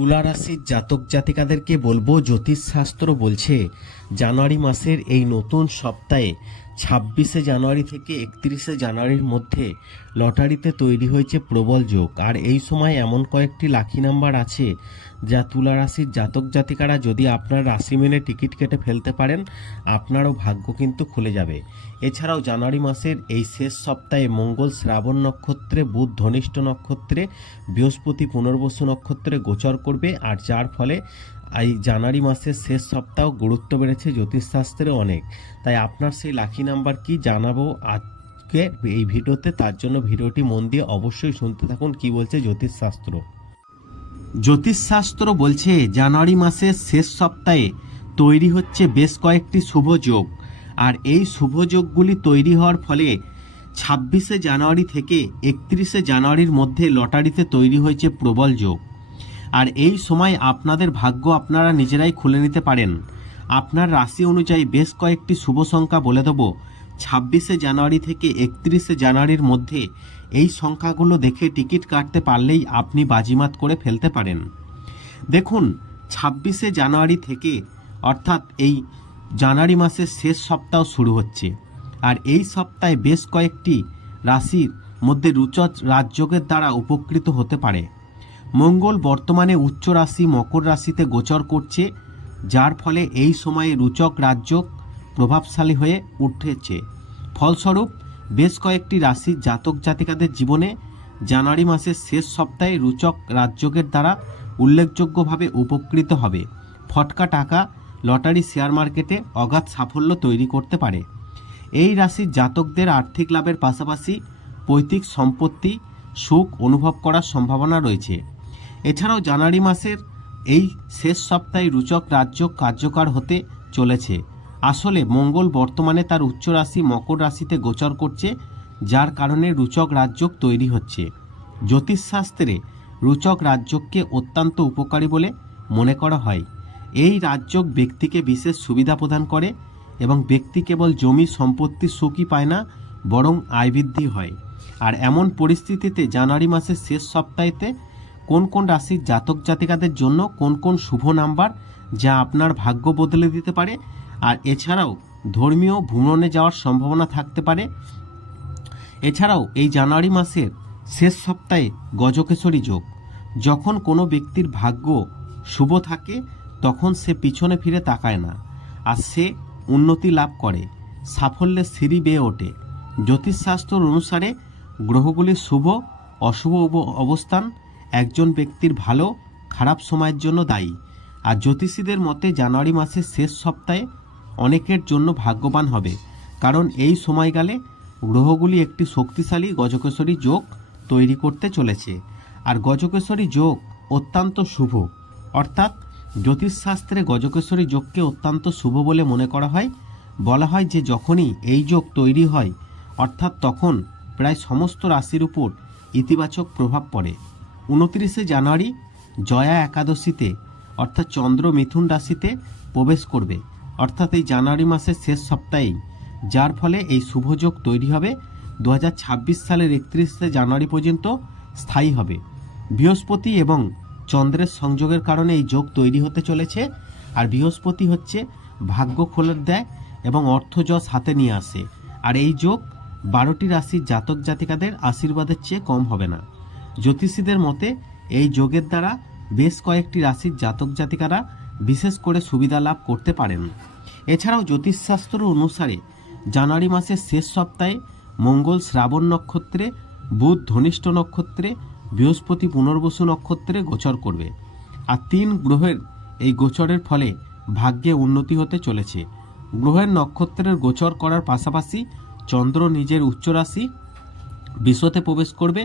তুলা রাশির জাতক জাতিকাদেরকে বলব জ্যোতিষশাস্ত্র বলছে জানুয়ারি মাসের এই নতুন সপ্তাহে ছাব্বিশে জানুয়ারি থেকে একত্রিশে জানুয়ারির মধ্যে লটারিতে তৈরি হয়েছে প্রবল যোগ আর এই সময় এমন কয়েকটি লাখি নাম্বার আছে যা তুলা রাশির জাতক জাতিকারা যদি আপনার রাশি মেনে টিকিট কেটে ফেলতে পারেন, আপনারও ভাগ্য কিন্তু খুলে যাবে। এছাড়াও জানুয়ারি মাসের এই শেষ সপ্তাহে মঙ্গল শ্রাবণ নক্ষত্রে, বুধ ধনিষ্ঠ নক্ষত্রে, বৃহস্পতি পুনর্বসু নক্ষত্রে গোচর করবে। আর যার ফলে এই জানুয়ারি মাসের শেষ সপ্তাহ গুরুত্ব বেড়েছে জ্যোতিষশাস্ত্রে অনেক। তাই আপনার সেই লাকি নাম্বার কি জানাব আজকে এই ভিডিওতে? তার জন্য ভিডিওটি মন দিয়ে অবশ্যই শুনতে থাকুন। কি বলছে জ্যোতিষশাস্ত্র? জ্যোতিষশাস্ত্র বলছে, জানুয়ারি মাসের শেষ সপ্তাহে তৈরি হচ্ছে বেশ কয়েকটি শুভ যোগ। আর এই শুভ যোগগুলি তৈরি হওয়ার ফলে ছাব্বিশে জানুয়ারি থেকে একত্রিশে জানুয়ারির মধ্যে লটারিতে তৈরি হয়েছে প্রবল যোগ। আর এই সময় আপনাদের ভাগ্য আপনারা নিজেরাই খুলে নিতে পারেন। আপনার রাশি অনুযায়ী বেশ কয়েকটি শুভ সংখ্যা বলে দেবো। ছাব্বিশে জানুয়ারি থেকে একত্রিশে জানুয়ারির মধ্যে এই সংখ্যাগুলো দেখে টিকিট কাটতে পারলেই আপনি বাজিমাত করে ফেলতে পারেন। দেখুন, ছাব্বিশে জানুয়ারি থেকে অর্থাৎ এই জানুয়ারি মাসের শেষ সপ্তাহ শুরু হচ্ছে। আর এই সপ্তাহে বেশ কয়েকটি রাশির মধ্যে রুচক রাজযোগের দ্বারা উপকৃত হতে পারে। মঙ্গল বর্তমানে উচ্চ রাশি মকর রাশিতে গোচর করছে, যার ফলে এই সময়ে রুচক রাজ্য প্রভাবশালী হয়ে উঠেছে। ফলস্বরূপ, বেশ কয়েকটি রাশির জাতক জাতিকাদের জীবনে জানুয়ারি মাসের শেষ সপ্তাহে রুচক রাজযোগের দ্বারা উল্লেখযোগ্যভাবে উপকৃত হবে। ফটকা টাকা, লটারি শেয়ার মার্কেটে অগাধ সাফল্য তৈরি করতে পারে। এই রাশির জাতকদের আর্থিক লাভের পাশাপাশি পৈতৃক সম্পত্তি সুখ অনুভব করার সম্ভাবনা রয়েছে। এছাড়াও জানুয়ারি মাসের এই শেষ সপ্তাহে রুচক রাজ্য কার্যকর হতে চলেছে। আসলে মঙ্গল বর্তমানে তার উচ্চ রাশি মকর রাশিতে গোচর করছে, যার কারণে রুচক রাজযোগ তৈরি হচ্ছে। জ্যোতিষশাস্ত্রে রুচক রাজযোগকে অত্যন্ত উপকারী বলে মনে করা হয়। এই রাজযোগ ব্যক্তিকে বিশেষ সুবিধা প্রদান করে এবং ব্যক্তি কেবল জমি, সম্পত্তি, সুখই পায় না, বরং আয় বৃদ্ধি হয়। আর এমন পরিস্থিতিতে জানুয়ারি মাসের শেষ সপ্তাহেতে কোন কোন রাশির জাতক জাতিকাদের জন্য কোন কোন শুভ নাম্বার যা আপনার ভাগ্য বদলে দিতে পারে? আর এছাড়াও ধর্মীয় ভ্রমণে যাওয়ার সম্ভাবনা থাকতে পারে। এছাড়াও এই জানুয়ারি মাসের শেষ সপ্তাহে গজকেশরী যোগ। যখন কোনো ব্যক্তির ভাগ্য শুভ থাকে, তখন সে পিছনে ফিরে তাকায় না আর সে উন্নতি লাভ করে, সাফল্যের সিঁড়ি বেয়ে ওঠে। জ্যোতিষশাস্ত্র অনুসারে গ্রহগুলির শুভ, অশুভ অব- অবস্থান একজন ব্যক্তির ভালো, খারাপ সময়ের জন্য দায়ী। আর জ্যোতিষীদের মতে জানুয়ারি মাসের শেষ সপ্তাহে অনেকের জন্য ভাগ্যবান হবে। কারণ এই সময়কালে গ্রহগুলি একটি শক্তিশালী গজকেশ্বরী যোগ তৈরি করতে চলেছে। আর গজকেশরী যোগ অত্যন্ত শুভ। অর্থাৎ জ্যোতিষশাস্ত্রে গজকেশরী যোগকে অত্যন্ত শুভ বলে মনে করা হয়। বলা হয় যে যখনই এই যোগ তৈরি হয়, অর্থাৎ তখন প্রায় সমস্ত রাশির উপর ইতিবাচক প্রভাব পড়ে। উনত্রিশে জানুয়ারি জয়া একাদশীতে, অর্থাৎ চন্দ্র মিথুন রাশিতে প্রবেশ করবে। অর্থাৎ এই জানুয়ারি মাসের শেষ সপ্তাহেই, যার ফলে এই শুভযোগ তৈরি হবে। দু হাজার ছাব্বিশ সালের একত্রিশে জানুয়ারি পর্যন্ত স্থায়ী হবে। বৃহস্পতি এবং চন্দ্রের সংযোগের কারণে এই যোগ তৈরি হতে চলেছে। আর বৃহস্পতি হচ্ছে ভাগ্য খোলে দেয় এবং অর্থযশ হাতে নিয়ে আসে। আর এই যোগ বারোটি রাশির জাতক জাতিকাদের আশীর্বাদের চেয়ে কম হবে না। জ্যোতিষীদের মতে, এই যোগের দ্বারা বেশ কয়েকটি রাশির জাতক জাতিকারা বিশেষ করে সুবিধা লাভ করতে পারেন। এছাড়াও জ্যোতিষশাস্ত্র অনুসারে জানুয়ারি মাসের শেষ সপ্তাহে মঙ্গল শ্রাবণ নক্ষত্রে, বুধ ধনিষ্ঠ নক্ষত্রে, বৃহস্পতি পুনর্বসু নক্ষত্রে গোচর করবে। আর তিন গ্রহের এই গোচরের ফলে ভাগ্যে উন্নতি হতে চলেছে। গ্রহের নক্ষত্রের গোচর করার পাশাপাশি চন্দ্র নিজের উচ্চ রাশি, বিশ্বতে প্রবেশ করবে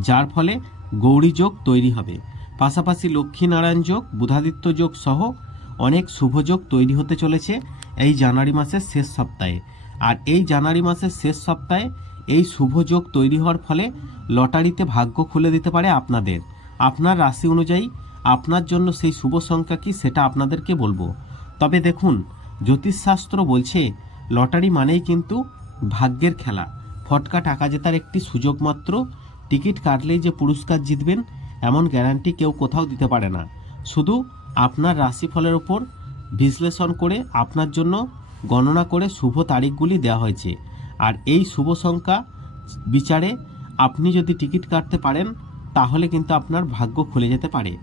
যার ফলে গৌরী যোগ তৈরি হবে। পাশাপাশি লক্ষ্মীনারায়ণ যোগ, বুধাদিত্য যোগ সহ অনেক শুভযোগ তৈরি হতে চলেছে এই জানুয়ারি মাসের শেষ সপ্তাহে। আর এই জানুয়ারি মাসের শেষ সপ্তাহে এই শুভযোগ তৈরি হওয়ার ফলে লটারিতে ভাগ্য খুলে দিতে পারে আপনাদের। আপনার রাশি অনুযায়ী আপনার জন্য সেই শুভ সংখ্যা কি সেটা আপনাদেরকে বলব। তবে দেখুন, জ্যোতিষশাস্ত্র বলছে লটারি মানেই কিন্তু ভাগ্যের খেলা। ফটকা টাকা জেতার একটি সুযোগ মাত্র টিকিট কাটলেই যে পুরস্কার জিতবেন, এমন গ্যারান্টি কেউ কোথাও দিতে পারে না। শুধু আপনার রাশিফলের ওপর বিশ্লেষণ করে আপনার জন্য গণনা করে শুভ তারিখগুলি দেওয়া হয়েছে। আর এই শুভ সংখ্যা বিচারে আপনি যদি টিকিট কাটতে পারেন, তাহলে কিন্তু আপনার ভাগ্য খুলে যেতে পারে।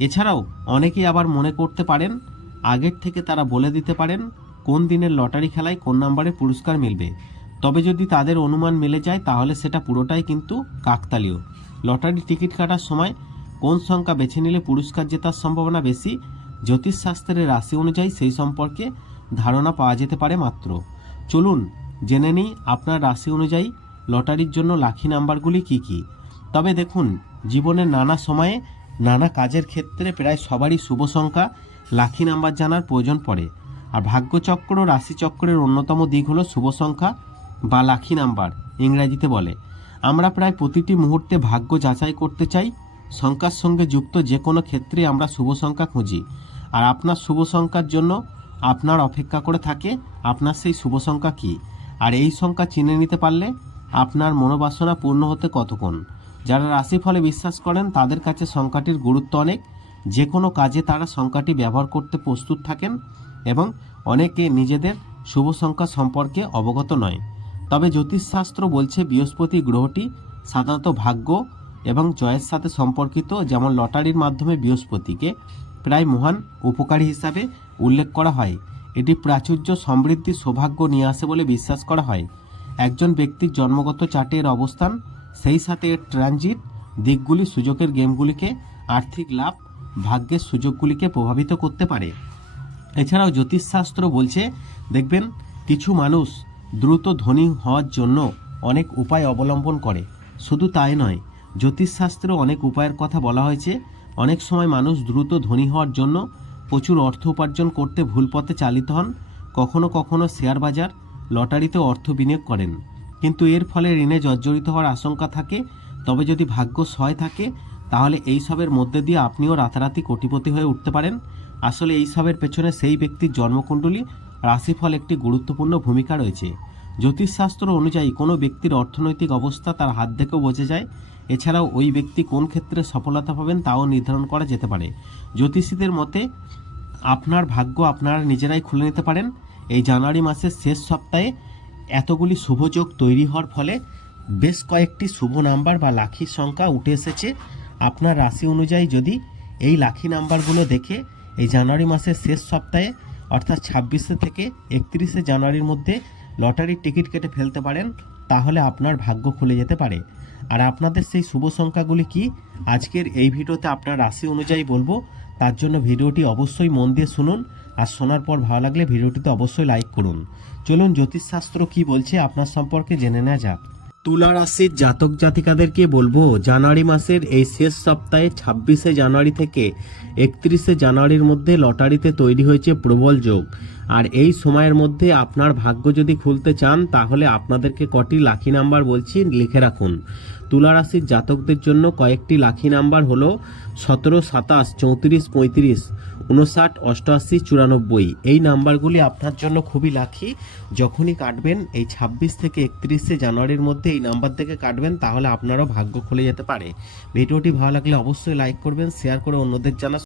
এছাড়াও অনেকেই আবার মনে করতে পারেন, আগের থেকে তারা বলে দিতে পারেন, কোন দিনের লটারি খেলায় কোন নাম্বারে পুরস্কার মিলবে। তবে যদি তাদের অনুমান মিলে যায়, তাহলে সেটা পুরোটাই কিন্তু কাকতালীয়। লটারি টিকিট কাটার সময় কোন সংখ্যা বেছে নিলে পুরস্কার জেতার সম্ভাবনা বেশি, জ্যোতিষশাস্ত্রের রাশি অনুযায়ী সেই সম্পর্কে ধারণা পাওয়া যেতে পারে মাত্র। চলুন জেনে নিই আপনার রাশি অনুযায়ী লটারির জন্য লাখি নাম্বারগুলি কি কি। তবে দেখুন, জীবনের নানা সময়ে নানা কাজের ক্ষেত্রে প্রায় সবারই শুভ সংখ্যা লাখি নাম্বার জানার প্রয়োজন পড়ে। আর ভাগ্যচক্র রাশিচক্রের অন্যতম দিক হলো শুভ সংখ্যা বা লাখি নাম্বার, ইংরাজিতে বলে, আমরা প্রায় প্রতিটি মুহূর্তে ভাগ্য যাচাই করতে চাই সংখ্যার সঙ্গে যুক্ত যে কোনো ক্ষেত্রে আমরা শুভ সংখ্যা খুঁজি, আর আপনার শুভ সংখ্যার জন্য আপনার অপেক্ষা করে থাকে আপনার সেই শুভ সংখ্যা কী, আর এই সংখ্যা চিনে নিতে পারলে আপনার মনোবাসনা পূর্ণ হতে কতক্ষণ? যারা রাশিফলে বিশ্বাস করেন, তাদের কাছে সংখ্যাটির গুরুত্ব অনেক। যে কোনো কাজে তারা সংখ্যাটি ব্যবহার করতে প্রস্তুত থাকেন এবং অনেকে নিজেদের শুভ সংখ্যা সম্পর্কে অবগত নয়। তবে জ্যোতিষশাস্ত্র বলছে বৃহস্পতি গ্রহটি সাধারণত ভাগ্য এবং জয়ের সাথে সম্পর্কিত যেমন লটারির মাধ্যমে বৃহস্পতিকে প্রায় মহান উপকারী হিসাবে উল্লেখ করা হয়। এটি প্রাচুর্য সমৃদ্ধি সৌভাগ্য নিয়ে আসে বলে বিশ্বাস করা হয়। একজন ব্যক্তির জন্মগত চার্টের অবস্থান, সেই সাথে এর ট্রানজিট, দিকগুলি সুযোগের গেমগুলিকে, আর্থিক লাভ, ভাগ্যের সুযোগগুলিকে প্রভাবিত করতে পারে। এছাড়াও জ্যোতিষশাস্ত্র বলছে, দেখবেন, কিছু মানুষ দ্রুত ধনী হওয়ার জন্য অনেক উপায় অবলম্বন করে। শুধু তাই নয়, জ্যোতিষশাস্ত্রে অনেক উপায়ের কথা বলা হয়েছে। অনেক সময় মানুষ দ্রুত ধনী হওয়ার জন্য প্রচুর অর্থ উপার্জন করতে ভুল পথে চালিত হন, কখনো কখনো শেয়ার বাজার লটারিতে অর্থ বিনিয়োগ করেন। কিন্তু এর ফলে ঋণে জর্জরিত হওয়ার আশঙ্কা থাকে। তবে যদি ভাগ্য সয় থাকে, তাহলে এই সবের মধ্যে দিয়ে আপনিও রাতারাতি কোটিপতি হয়ে উঠতে পারেন। আসলে এই সবের পেছনে সেই ব্যক্তির জন্মকুণ্ডলী রাশিফল একটি গুরুত্বপূর্ণ ভূমিকা রয়েছে। জ্যোতিষশাস্ত্র অনুযায়ী কোনো ব্যক্তির অর্থনৈতিক অবস্থা তার হাত দেখেও বোঝা যায়। এছাড়াও ওই ব্যক্তি কোন ক্ষেত্রে সফলতা পাবেন তাও নির্ধারণ করা যেতে পারে। জ্যোতিষীদের মতে, আপনার ভাগ্য আপনারা নিজেরাই খুলে নিতে পারেন। এই জানুয়ারি মাসের শেষ সপ্তাহে এতগুলি শুভযোগ তৈরি হওয়ার ফলে বেশ কয়েকটি শুভ নাম্বার বা লাখির সংখ্যা উঠে এসেছে। আপনার রাশি অনুযায়ী যদি এই লাখি নাম্বারগুলো দেখে এই জানুয়ারি মাসের শেষ সপ্তাহে অর্থাৎ ছাব্বিশে থেকে একত্রিশে জানুয়ারির মধ্যে লটারির টিকিট কেটে ফেলতে পারেন, তাহলে আপনার ভাগ্য খুলে যেতে পারে। আর আপনাদের সেই শুভ সংখ্যাগুলি কি? আজকের এই ভিডিওতে আপনার রাশি অনুযায়ী বলব, তার জন্য ভিডিওটি অবশ্যই মন দিয়ে শুনুন, আর শোনার পর ভালো লাগলে ভিডিওটিতে অবশ্যই লাইক করুন। চলুন জ্যোতিষশাস্ত্র কি বলছে আপনার সম্পর্কে জেনে নেওয়া যাক। তুলা রাশির জাতক জাতিকাদেরকে বলব, জানুয়ারি মাসের এই শেষ সপ্তাহে ছাব্বিশে জানুয়ারি থেকে একত্রিশে জানুয়ারির মধ্যে লটারিতে তৈরি হয়েছে প্রবল যোগ। আর এই সময়ের মধ্যে আপনার ভাগ্য যদি খুলতে চান, তাহলে আপনাদেরকে কটি লাকি নাম্বার বলছি, লিখে রাখুন। তুলা রাশির জাতকদের জন্য কয়েকটি লাখি নাম্বার হলো সতেরো, সাতাশ, চৌত্রিশ, পঁয়ত্রিশ উনষাট অষ্টআশি, চুরানব্বই। এই নাম্বারগুলি আপনার জন্য খুবই লাখি। যখনই কাটবেন, এই ছাব্বিশ থেকে একত্রিশে জানুয়ারির মধ্যে এই নাম্বার থেকে কাটবেন, তাহলে আপনারও ভাগ্য খুলে যেতে পারে। ভিডিওটি ভালো লাগলে অবশ্যই লাইক করবেন, শেয়ার করে অন্যদের জানা